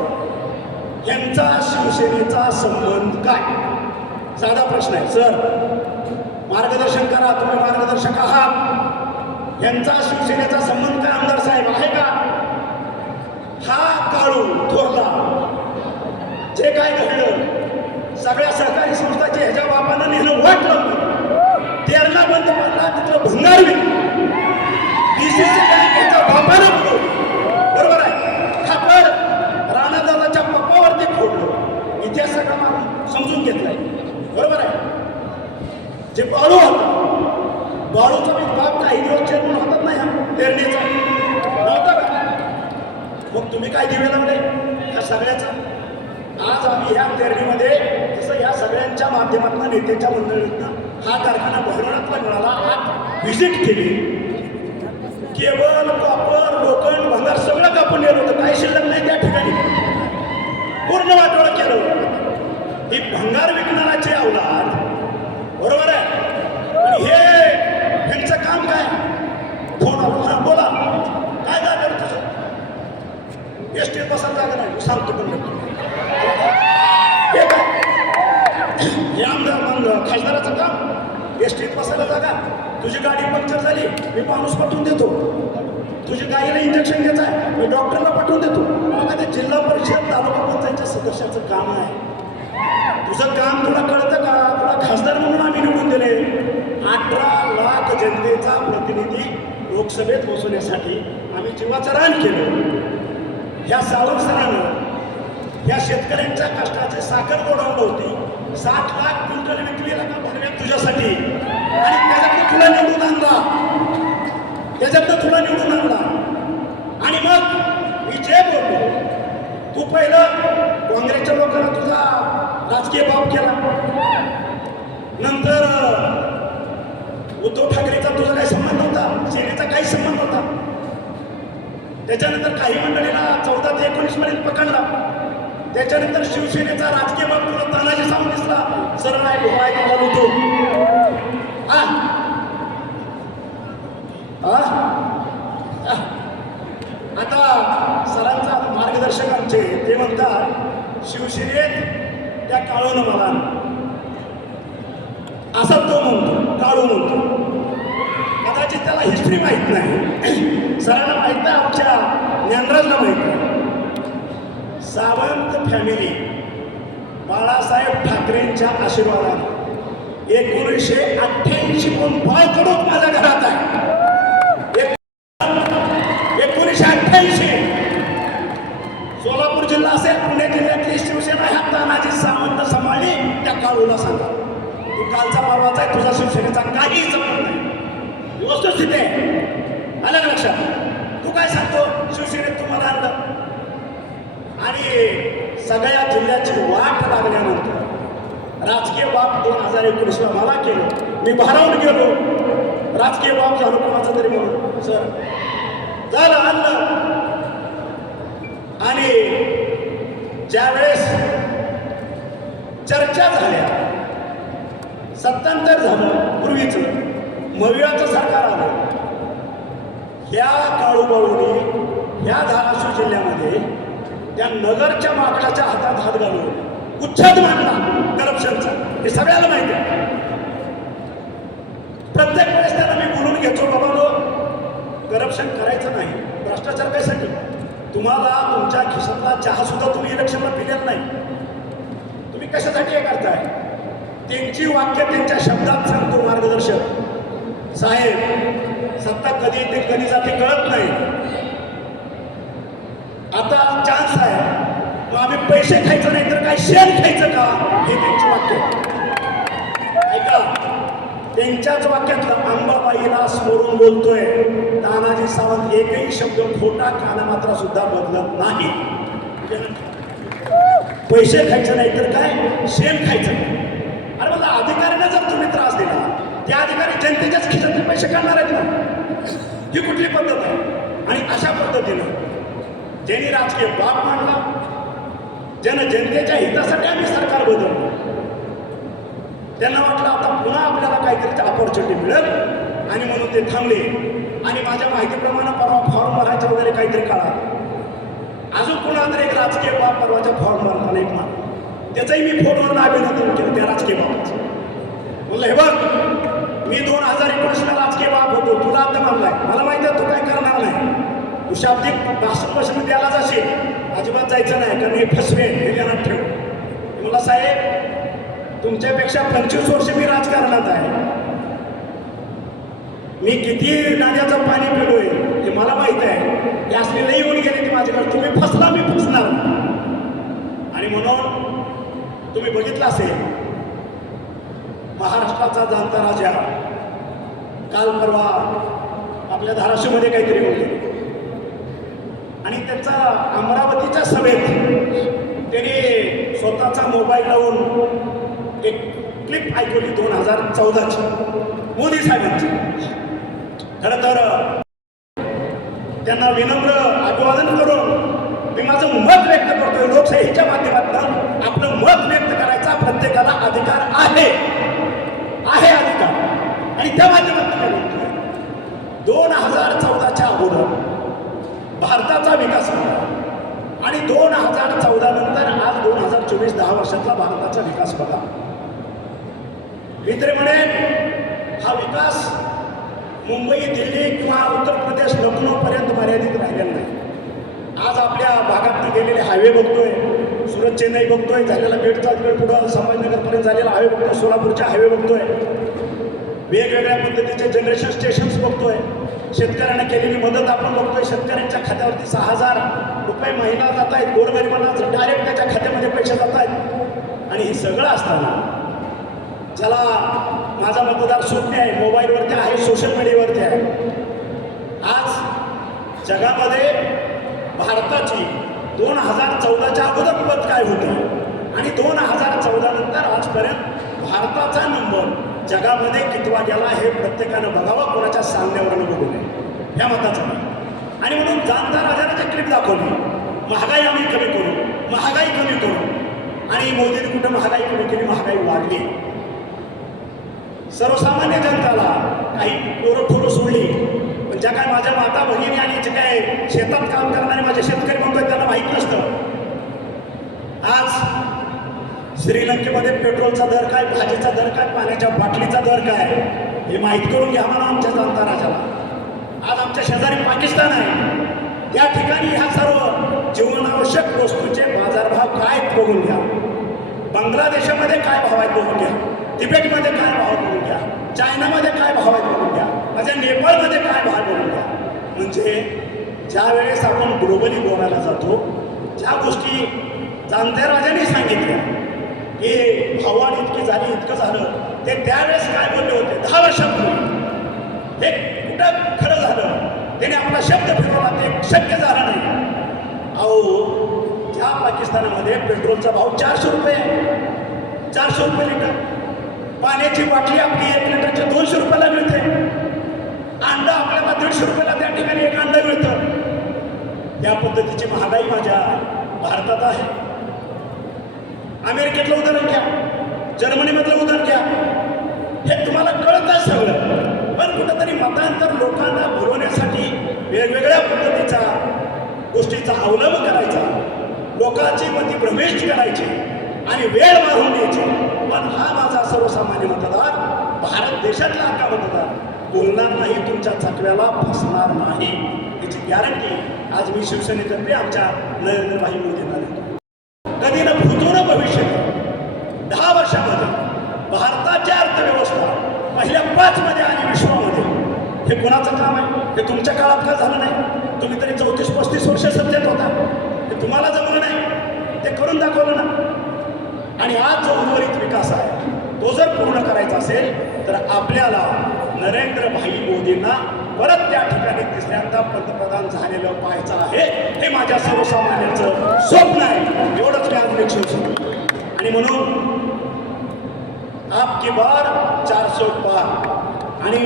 यांचा शिवसेनेचा संबंध काय? साधा प्रश्न आहे. सर मार्गदर्शन करा, तुम्ही मार्गदर्शक आहात. यांचा शिवसेनेचा संबंध काय आमदार साहेब आहे का? हा काळू थोरला जे काय घडलं सगळ्या सहकारी संस्थांचे ह्याच्या बापानं नेहमी वाट लावलं, तेरणा बंद पडला, तिथलं भंगार DCC बँकेच्या बापानं बुडवलं. बरोबर आहे. खापर राणादादाच्या पप्पावरती फोडलं. इतिहास सगळा मारून समजून घेतलाय. बरोबर आहे. जे बाळू होता, बाळूचा मी बाप काही दिवस चेअरमन होतात नाही तेरणीचा नव्हता का? मग तुम्ही काय दिवे लागले या सगळ्याचा? आज आम्ही ह्या तेरणीमध्ये जसं या सगळ्यांच्या माध्यमातून नेत्याच्या मंडळीतनं हा कारखाना भरवण्यातला मिळाला, आज व्हिजिट केली. केबल, कॉपर, लोखंड, भंगार सगळं कापून नेलं होतं. काही शिल्लक नाही त्या ठिकाणी, पूर्ण वाटोळं केलं होतं. ही भंगार विकणाराची अवलाद. बरोबर आहे. आणि ह्यांचं काम काय? फोन आला, बोला काय काय करत तुझं? एसटीत बसायला जागा नाही, सांगतो पण हे काय? हे आमदार खासदाराचं काम, एसटीत बसायला जागा. तुझी गाडी पंक्चर झाली, मी माणूस पाठवून देतो. तुझी गाडीला इंजेक्शन घ्यायचं आहे, मी डॉक्टरला पाठवून देतो. मग ते जिल्हा परिषद तालुका पंचायतच्या सदस्याचं काम आहे. तुझं काम तुला कळतं का? तुला खासदार म्हणून आम्ही निवडून दिले. 18 लाख जनतेचा प्रतिनिधी लोकसभेत बसवण्यासाठी आम्ही जीवाचं रान केलं. ह्या सावंत सरानं या शेतकऱ्यांच्या कष्टाचे साखर गोडावलं होती. 60 लाख क्विंटल विकलेला का भरव्यात तुझ्यासाठी, आणि त्याच्यातनं तुला निवडून आणला. आणि मग मी जे बोललो, तू पहिलं काँग्रेसच्या लोकांना तुझा राजकीय बाप केला, नंतर उद्धव ठाकरेचा तुझा काही संबंध नव्हता, सेनेचा काही संबंध नव्हता. त्याच्यानंतर काही मंडळीला 14 ते 19 पर्यंत पकडला. त्याच्यानंतर शिवसेनेचा राजकीय बाब तुला तानाजी सावंत दिसला. सरळ आहे भोळा आहे का तू? आता सरांचा मार्गदर्शक आमचे ते म्हणतात शिवसेनेत त्या काळूनं मला असा तो म्हणतो, काळू म्हणतो. कदाचित त्याला हिस्ट्री माहीत नाही, सरांना माहीत नाही, आमच्या ज्ञानराजला माहीत नाही. सावंत फॅमिली बाळासाहेब ठाकरेंच्या आशीर्वादाने 1988 पासून बाळकडून माझ्या घरात आहे. 1988 सोलापूर जिल्हा असेल, पुणे जिल्ह्यातली शिवसेना ह्या तानाजी सावंत सांभाळली. त्या काळूला सांगा तू कालचा परवाचा आहे, तुझा शिवसेनेचा काही संबंध नाही. वस्तुस्थिती आहे. आलं का लक्षात? तू काय सांगतो शिवसेनेत तुम्हाला आणलं, आणि सगळ्या जिल्ह्याची वाट लागल्यानंतर राजकीय बाब 2019ला मला केलं. मी भारावून गेलो, राजकीय बाब झालो कोणाचा तरी म्हणून. सर झालं आणलं, आणि ज्यावेळेस चर्चा झाल्या, सत्तांतर झालं, पूर्वीचं मविळाचं सरकार आलं. ह्या काळूबाळूने ह्या धाराशिव जिल्ह्यामध्ये त्या नगरच्या माकडाच्या हातात हात घालून उच्छाद मांडला करप्शनचा. हे सगळ्याला माहिती आहे. प्रत्येक वेळेस त्याला मी बोलून घेतो, बाबा करप्शन करायचं नाही. भ्रष्टाचार कशासाठी? तुम्हाला तुमच्या खिशातला चहा सुद्धा तुम्ही इलेक्शनला पिलेला नाही. तुम्ही कशासाठी हे करताय? त्यांची वाक्य त्यांच्या शब्दात सांगतो मार्गदर्शक साहेब, सत्ता कधी येते कधी जाते कळत नाही. आता चान्स आहे, मग आम्ही पैसे खायचं नाही तर काय शेण खायचं का? हे त्यांची वाक्य. ऐका, त्यांच्याच वाक्यातलं अंबाबाईला स्मरून बोलतोय तानाजी सावंत. एकही शब्द खोटा कानामात्रा सुद्धा बदलत नाही. पैसे खायचं नाही तर काय शेण खायचं नाही. अरे मला अधिकाऱ्यांना जर तुम्ही त्रास दिला, त्या अधिकारी जनतेच्याच खिशातले पैसे काढणार आहेत ना? ही कुठली पद्धत आहे? आणि अशा पद्धतीनं ज्यांनी राजकीय बाप मांडला, ज्यानं जनतेच्या हितासाठी आम्ही सरकार बदललं, त्यांना वाटलं आता पुन्हा आपल्याला काहीतरी अपॉर्च्युनिटी मिळेल आणि म्हणून ते थांबले. आणि माझ्या माहितीप्रमाणे परवा फॉर्म भरायचं वगैरे काहीतरी काढा. अजून कुणाला एक राजकीय बाप परवाच्या फॉर्म भरला नाही म्हणा, त्याचंही मी फोनवर अभिनंदन केलं त्या राजकीय बापाचं. म्हणलं हे बघ, मी 2019ला राजकीय बाप होतो, तुला आता मानलाय, मला माहिती आहे तू काय करणार नाही, तू शाब्दिक भाषण द्यायला जाशील, अजिबात जायचं नाही कारण हे फसवे हे ध्यानात ठेव. मला साहेब तुमच्यापेक्षा 25 वर्ष मी राजकारणात आहे, मी किती नाण्याचं पाणी पिलोय हे मला माहित आहे. हे असले लई येऊन गेले की माझ्याकडे, तुम्ही फसला मी फसणार. आणि म्हणून तुम्ही बघितलं असेल महाराष्ट्राचा जाणता राजा काल परवा आपल्या धाराशिवमध्ये काहीतरी बोलले आणि त्याचा अमरावतीच्या सभेत त्याने स्वतःचा मोबाईल लावून एक क्लिप ऐकवली 2014ची मोदी साहेबांची. खरं तर त्यांना विनम्र अभिवादन करून मी माझं मत व्यक्त करतोय. लोकशाहीच्या माध्यमातून आपलं मत व्यक्त करायचा प्रत्येकाला अधिकार आहे अधिकार. आणि त्या माध्यमातून मी बोलतोय 2014च्या अगोदर भारताचा विकास झाला आणि 2014 नंतर आज 2024 10 वर्षातला भारताचा विकास बघा. मी तरी म्हणेन हा विकास मुंबई, दिल्ली किंवा उत्तर प्रदेश, लखनौपर्यंत मर्यादित राहिलेला नाही. आज आपल्या भागातून गेलेले हायवे बघतोय, सुरत चेन्नई बघतोय, झालेला बेटचा पुढं संभाजीनगरपर्यंत झालेला हायवे बघतोय, सोलापूरच्या हायवे बघतोय, वेगवेगळ्या पद्धतीचे जनरेशन स्टेशन्स बघतोय, शेतकऱ्यांना केलेली मदत आपण बघतोय. शेतकऱ्यांच्या खात्यावरती 6,000 रुपये महिना जात आहेत, गोरगरिबांना डायरेक्ट त्याच्या खात्यामध्ये पैसे जात आहेत. आणि हे सगळं असताना ज्याला माझा मतदार शून्य आहे, मोबाईलवरती आहे, सोशल मीडियावरती आहे, आज जगामध्ये भारताची 2014च्या अगोदर मत काय होतं आणि 2014 नंतर आजपर्यंत भारताचा नंबर जगामध्ये कितवा गेला हे प्रत्येकानं बघावं, कोणाच्या सांगण्यावरनं बघू नये या मताचा. आणि म्हणून जाणता राजाने जे क्लिप दाखवली, महागाई आम्ही कमी करू, महागाई कमी करू, आणि मोदीने कुठं महागाई कमी केली, महागाई वाढली. सर्वसामान्य जनताला काही पोरं सोडली, पण ज्या काय माझ्या माता भगिनी आणि जे काय शेतात काम करणारे माझे शेतकरी म्हणतात त्यांना माहीत नसतं. आज श्रीलंकेमध्ये पेट्रोलचा दर काय, भाजीचा दर काय, पाण्याच्या बाटलीचा दर काय हे माहीत करून घ्या म्हणा आमच्या जाणता राजाला. आज आमच्या शेजारी पाकिस्तान आहे, त्या ठिकाणी ह्या सर्व जीवनावश्यक वस्तूचे बाजारभाव काय बघून घ्या. बांगलादेशामध्ये काय भाव आहेत बघून घ्या, तिबेटमध्ये काय भाव बघून घ्या, चायनामध्ये काय भाव आहेत बघून घ्या, माझ्या नेपाळमध्ये काय भाव बघून घ्या. म्हणजे ज्या वेळेस आपण ग्लोबली बोलायला जातो, ज्या गोष्टी जाणत्या राजाने सांगितल्या की भाववाढ इतकी झाली, इतकं झालं, ते त्यावेळेस काय बोलले होते 10 वर्षापूर्वी, हे कुठं खरं झालं, त्याने आपला शब्द फिरवला, ते शक्य झालं नाही. अहो ज्या पाकिस्तानामध्ये पेट्रोलचा भाव 400 रुपये, 400 रुपये लिटर, पाण्याची बाटली आपली 1 लिटरच्या 200 रुपयाला मिळते, अंडा आपल्याला 150 रुपयाला त्या ठिकाणी एक अंडा मिळतं. या पद्धतीची महागाई माझ्या भारतात आहे. अमेरिकेतलं उदाहरण घ्या, जर्मनीमधलं उदाहरण घ्या, हे तुम्हाला कळत आहे सगळं. पण कुठंतरी मतांतर लोकांना भरवण्यासाठी वेगवेगळ्या पद्धतीचा गोष्टीचा अवलंब करायचा, लोकांची मती भ्रमिष्ट करायची आणि वेळ मारून द्यायची. पण हा माझा सर्वसामान्य मतदार, भारत देशातला हा मतदार बोलणार नाही, तुमच्या चकव्याला फसणार नाही, याची गॅरंटी आज मी शिवसेनेतर्फे आमच्या नरेंद्रभाई मोदींना देतो. कधी न भूतो न भविष्य 10 वर्षामध्ये भारताची अर्थव्यवस्था पहिल्या 5 मध्ये आली विश्वामध्ये. हे कोणाचं काम आहे? हे तुमच्या काळात का झालं नाही? तुम्ही तरी 34-35 वर्ष सत्तेत होता, हे तुम्हाला जमलं नाही, ते करून दाखवलं ना. आणि आज जो उर्वरित विकास आहे तो जर पूर्ण करायचा असेल तर आपल्याला नरेंद्र भाई मोदींना परत त्या ठिकाणी तिसऱ्यांदा पंतप्रधान झालेलं पाहायचं आहे. हे माझ्या सर्वसामान्यांचं स्वप्न आहे. एवढंच मी आज निश्चित सांगतो. आणि म्हणून आपकी बार 400 पार. आणि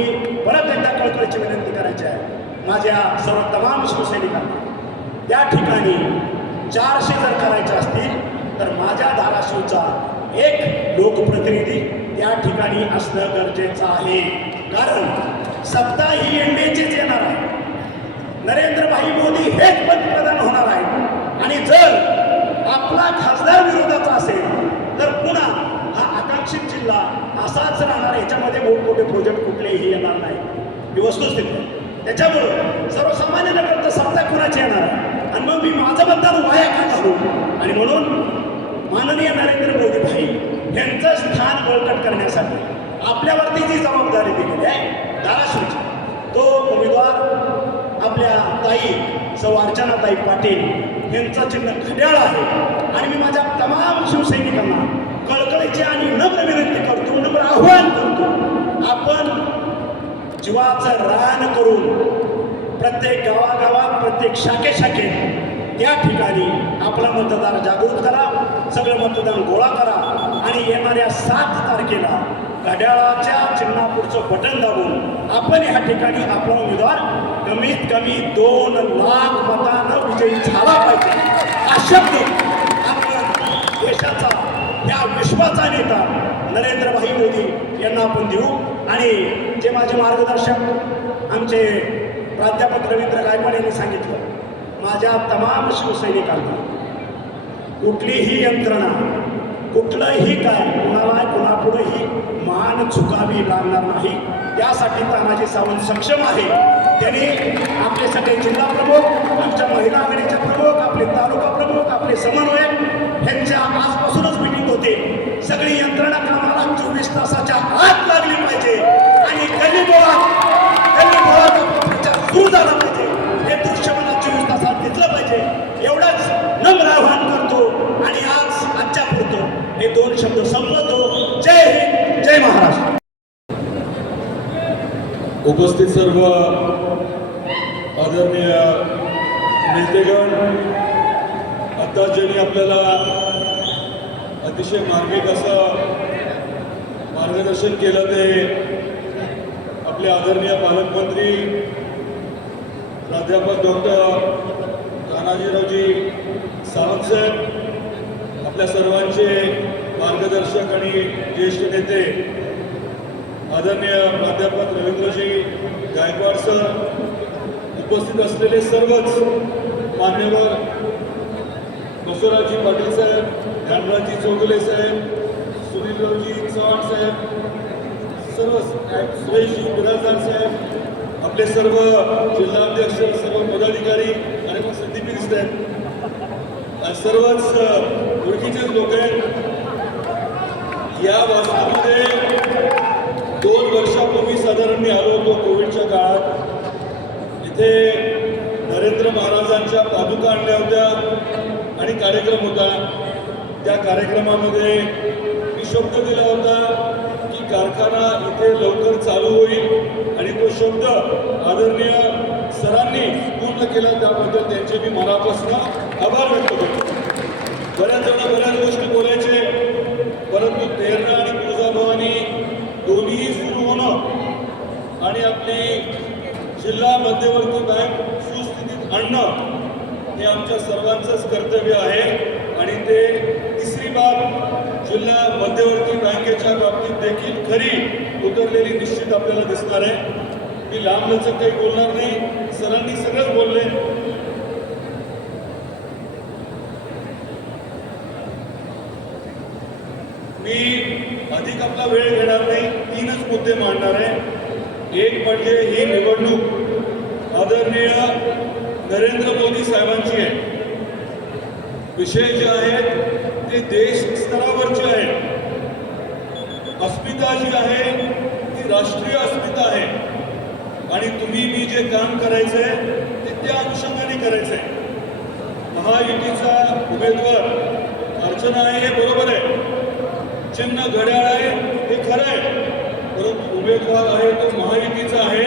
परत एकदा कळकळीची विनंती करायची आहे माझ्या सर्व तमाम शिवसैनिकांना, त्या ठिकाणी 400 जर करायचे असतील तर माझ्या धाराशिवचा एक लोकप्रतिनिधी त्या ठिकाणी असणं गरजेचं आहे. कारण सत्ता ही एनडीएचीच येणार आहे. नरेंद्रभाई मोदी हेच पंतप्रधान होणार आहे. आणि जर आपला खासदार विरोधाचा असेल तर पुन्हा हा आकांक्षित जिल्हा असाच राहणार. याच्यामध्ये मोठमोठे प्रोजेक्ट कुठलेही येणार नाही. ही वस्तुस्थिती आहे. त्याच्यामुळं सर्वसामान्य नगरचं सत्ता कुणाची येणार आहे आणि मग मी माझं मतदान वाया का घालू. आणि म्हणून माननीय नरेंद्र मोदी भाई यांचं स्थान बळकट करण्यासाठी आपल्यावरती जी जबाबदारी दिलेली आहे धाराशिवची, तो उमेदवार आपल्या ताई सौ अर्चनाताई पाटील यांचं चिन्ह घड्याळ आहे. आणि मी माझ्या तमाम शिवसैनिकांना कळकळीची आणि नम्र विनंती करतो, नम्र आव्हान करतो, आपण जीवाचं रान करून प्रत्येक गावागावात प्रत्येक शाखेशाखेत त्या ठिकाणी आपला मतदार जागृत करा, सगळं मतदान गोळा करा आणि येणाऱ्या 7 तारखेला घड्याळाच्या चिन्हापुढचं बटन दाबून आपण ह्या ठिकाणी आपला उमेदवार कमीत कमी 2 लाख मतानं विजयी झाला पाहिजे. हा शब्द आपण देशाचा ह्या विश्वाचा नेता नरेंद्रभाई मोदी यांना आपण देऊ. आणि जे माझे मार्गदर्शक आमचे प्राध्यापक रवींद्र गायकवाड यांनी सांगितलं, माझ्या तमाम शिवसैनिकांना कुठलीही यंत्रणा कुठलंही काय कुणापुढेही मान चुकावी लागणार नाही. त्यासाठी तानाजी सावंत सक्षम आहे. त्यांनी आपले सगळे जिल्हा प्रमुख, आमच्या महिला आघाडीचे प्रमुख, आपले तालुका प्रमुख, आपले समन्वयक यांच्या आजपासूनच मिटिंग होते. सगळी यंत्रणा कामाला 24 तासाच्या आत लागली पाहिजे आणि गल्लीबोळात प्रचार सुरू झाला पाहिजे. हे दृश्य मला 24 तासात घेतलं पाहिजे. एवढंच नम्र आवाहन करतो आणि आजच्या पुरतो हे 2 शब्द संपवतो. जय हिंद, जय महाराष्ट्र. उपस्थित सर्व आदरणीय नेतेगण, आता ज्यांनी आपल्याला अतिशय मार्मिक असं मार्गदर्शन केलं ते आपले आदरणीय पालकमंत्री प्राध्यापक डॉक्टर तानाजीरावजी सावंत साहेब, आपल्या सर्वांचे मार्गदर्शक आणि ज्येष्ठ नेते आदरणीय प्राध्यापक रवींद्रजी गायकवाड सर, उपस्थित असलेले सर्वच मान्यवर बसवराजजी पाटील साहेब, ज्ञानराजजी चौगुले साहेब, सुनीलरावजी चव्हाण साहेब, सर्व सुरेशजी बिराजदार साहेब, आपले सर्व जिल्हाध्यक्ष, सर्व पदाधिकारी आणि मग संदीपी दिसत आहेत, सर्वच ओळखीचेच लोक आहेत. या वास्तवामध्ये 2 वर्षापूर्वी साधारण मी आलो होतो कोविडच्या काळात. इथे नरेंद्र महाराजांच्या पादुका आणल्या होत्या आणि कार्यक्रम होता. त्या कार्यक्रमामध्ये मी शब्द दिला होता की कारखाना इथे लवकर चालू होईल आणि तो शब्द आदरणीय सरांनी पूर्ण केला. त्याबद्दल त्यांचे मी मनापासून आभार व्यक्त करतो. बऱ्याच गोष्टी बोलायचे, परंतु तेरणा आणि तुळजाभवानी दोन्हीही सुरू होणं आणि आपली जिल्हा मध्यवर्ती बँक सुस्थितीत आणणं हे आमच्या सर्वांचंच कर्तव्य आहे. आणि ते तिसरी बाब जिल्हा मध्यवर्ती बँकेच्या बाबतीत देखील खरी उतरलेली निश्चित आपल्याला दिसणार आहे. मी लांबलचक काही बोलणार नाही, सरांनी सगळंच बोलले. मी अधिक आपला वेळ घेणार नाही, 3च मुद्दे मांडणार आहे. एक म्हणजे ही निवडणूक आदरणीय नरेंद्र मोदी साहेबांची आहे. विषय जे आहेत ते देश स्तरावरचे आहेत. अस्मिता जी आहे ती राष्ट्रीय अस्मिता आहे आणि तुम्ही मी जे काम करायचं आहे ते त्या अनुषंगाने करायचं आहे. महायुतीचा उमेदवार अर्चना आहे हे बरोबर आहे, चिन्ह घड्याळ आहे हे खरं आहे, परंतु उमेदवार आहे तो महायुतीचा आहे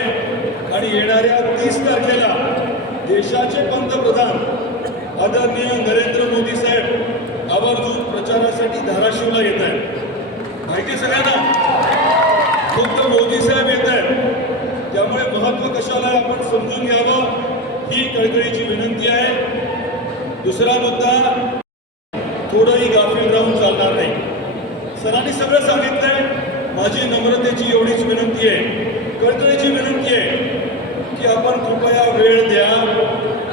आणि येणाऱ्या 30 तारखेला देशाचे पंतप्रधान आदरणीय नरेंद्र मोदी साहेब आवर्जून प्रचारासाठी धाराशिवला येत आहेत. माहिती सगळ्यांना फक्त मोदी साहेब येत आहेत, त्यामुळे महत्व कशाला आहे आपण समजून घ्यावं ही कळकळीची विनंती आहे. दुसरा मुद्दा, थोडंही गाफील राहून चालणार नाही. सरांनी सगळं सांगितलंय. माझी नम्रतेची एवढीच विनंती आहे, कळकळीची विनंती आहे की आपण कृपया वेळ द्या.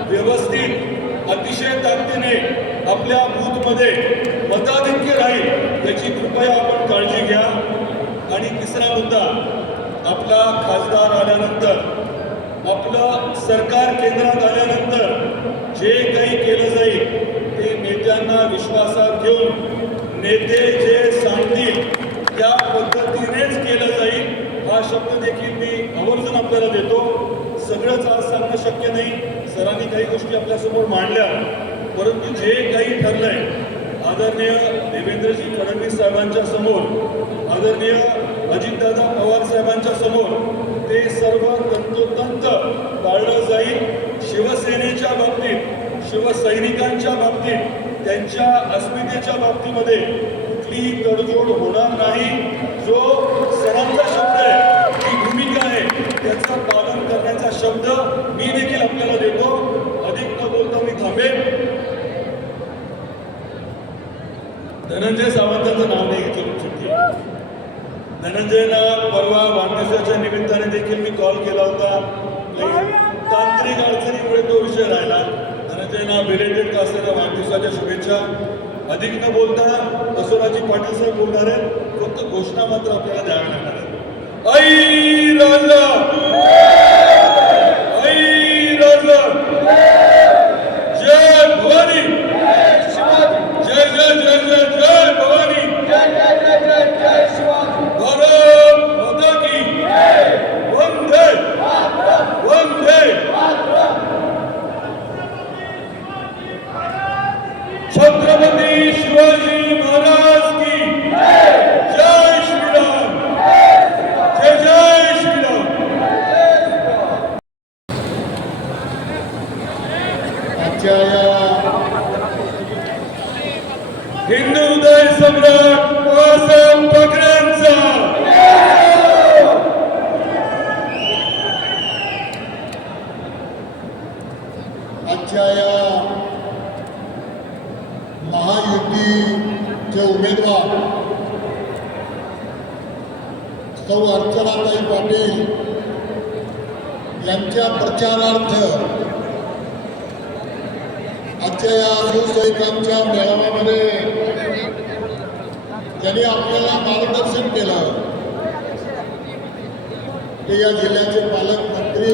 व्यवस्थित अतिशय ताकदीने आपल्या बूथमध्ये मताधिक्य राहील याची कृपया आपण काळजी घ्या. आणि तिसरा मुद्दा, आपला खासदार आल्यानंतर, आपलं सरकार केंद्रात आल्यानंतर जे काही केलं जाईल ते नेत्यांना विश्वासात घेऊन नेते जे सांगतील त्या पद्धतीनेच केलं जाईल. हा शब्द देखील मी आवर्जून आपल्याला देतो. सगळंच आज सांगणं शक्य नाही. सरांनी काही गोष्टी आपल्यासमोर मांडल्या, परंतु जे काही ठरलंय आदरणीय देवेंद्रजी फडणवीस साहेबांच्या समोर, आदरणीय अजितदादा पवार साहेबांच्या समोर ते सर्व तंतोतंत पाळलं जाईल. शिवसेनेच्या बाबतीत, शिवसैनिकांच्या बाबतीत, त्यांच्या अस्मितेच्या बाबतीमध्ये कुठलीही तडजोड होणार नाही. जो सरांचा शब्द आहे, जी भूमिका आहे, त्याचं पालन करण्याचा शब्द मी देखील आपल्याला देतो. अधिक न बोलता मी थांबेन. धनंजय सावंतांचं नाव नाही घेतलं चुकी. धनंजयना परवा वाढदिवसाच्या निमित्ताने देखील मी कॉल केला होता. तांत्रिक अडचणीमुळे तो विषय राहिला. धनंजयना बिलेटेड का असलेल्या वाढदिवसाच्या शुभेच्छा. अधिक न बोलता बसवराजी पाटील साहेब बोलणार आहेत. फक्त घोषणा मात्र आपल्याला द्याव्या लागणार आहेत. आई राजा, आई राजा, जय भवानी, जय जय जय जय जय भवानी, भारत माता की वंदे वंदे. छत्रपती शिवाजी महाराज की जय श्रीराम, जय जय श्रीराम. आजच्या या हिंदू हृदय सम्राट बाळासाहेब ठाकरेंचा, आजच्या या महायुतीचे उमेदवार सौ अर्चनाताई पाटील यांच्या प्रचारार्थ आजच्या या शिवसैनिकांच्या मेळाव्यामध्ये ज्यांनी आपल्याला मार्गदर्शन केलं ते या जिल्ह्याचे पालकमंत्री